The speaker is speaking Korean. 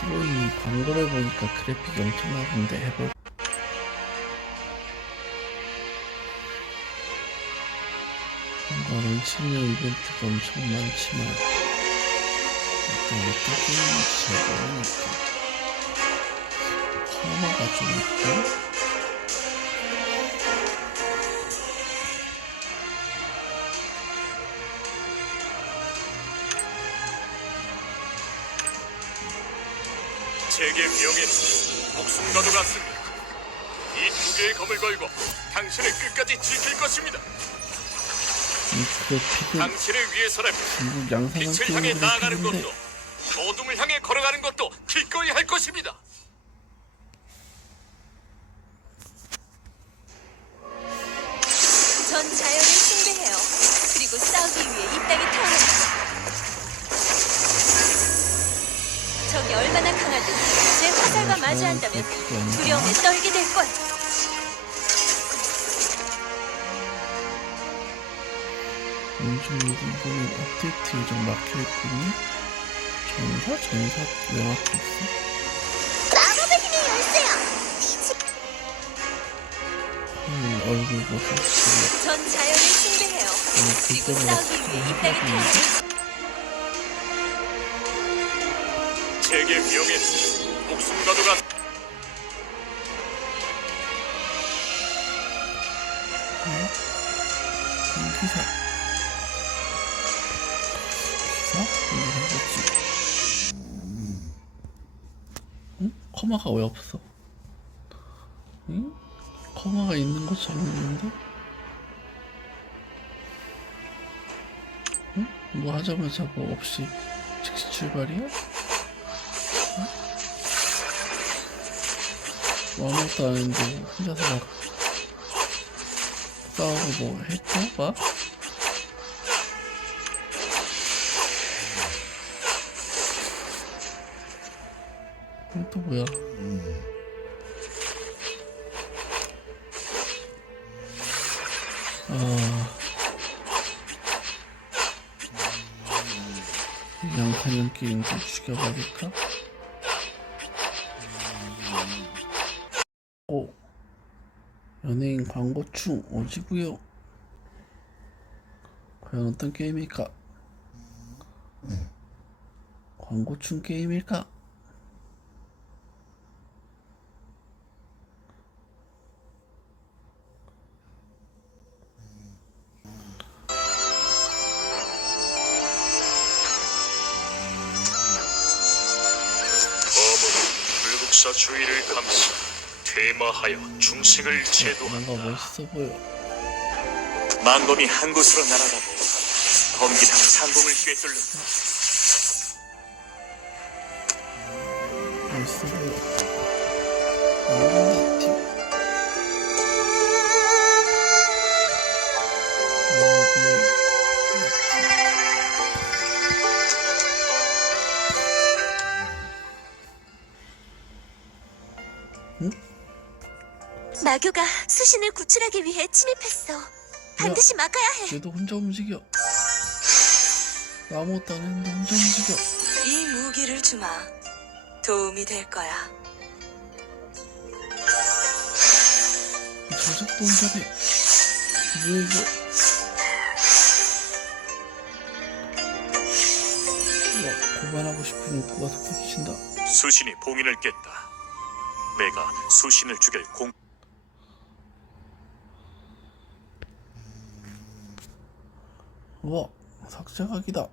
트로이 광고를 보니까 그래픽이 엄청나던데 해볼 뭔가 런칭류 이벤트가 엄청 많지만 일단 어떤 게임인지 잘 모르니까 커머가 좀 있고 제게 명예 목숨과도 같습니다. 이 두 개의 검을 걸고 당신을 끝까지 지킬 것입니다. 이 당신을 위해서라면 빛을 향해 나아가는 것도 어둠을 향해 걸어가는 것도 기꺼이 할 것입니다. 전 자연을 숭배해요. 그리고 싸우기 위해 이 땅에 태어났죠. 적이 얼마나 마주한다면 두려움에 떨게 될 거예요. 엄청 이거는 업데이트 예정 막혀있군요 전사? 전사 왜 막혀있어? 마법의 힘의 열쇠야. 헐 얼굴 보소 전 자연을 숭배해요. 그리고 싸우기 위해 이 땅에 태어났 죠. 제게 명예 목숨과도 같. 기사 기사? 이거 해보지 응? 커마가 왜 없어? 응? 커마가 있는 것처럼 있는데? 응? 뭐 하자마자 뭐 없이 즉시 출발이야? 응? 뭐 아무것도 안 했는데 혼자서 막 싸우고 뭐 했죠? 막? 이거 또 뭐야? 아. 양탄형 게임 좀 죽여버릴까? 연예인 광고충 오지구요. 과연 어떤 게임일까? 광고충 게임일까? 범은 불국사 주의를 감시 퇴마하여 중식을 제도한다. 뭔가 멋있어 보여. 만검이 한 곳으로 날아가고 검기는 상공을 꿰뚫는다. 멋있어 보여. 아, 팀. 마교가 수신을 구출하기 위해 침입했어. 반드시 막아야 해. 얘도 혼자 움직여. 나 아무것도 안 했는데 혼자 움직여. 이 무기를 주마. 도움이 될 거야. 저작도 혼자 해. 뭐야 이거? 고만하고 싶은 욕구가 솟구친다. 수신이 봉인을 깼다. 내가 수신을 죽일 공 우와, 삭제각이다.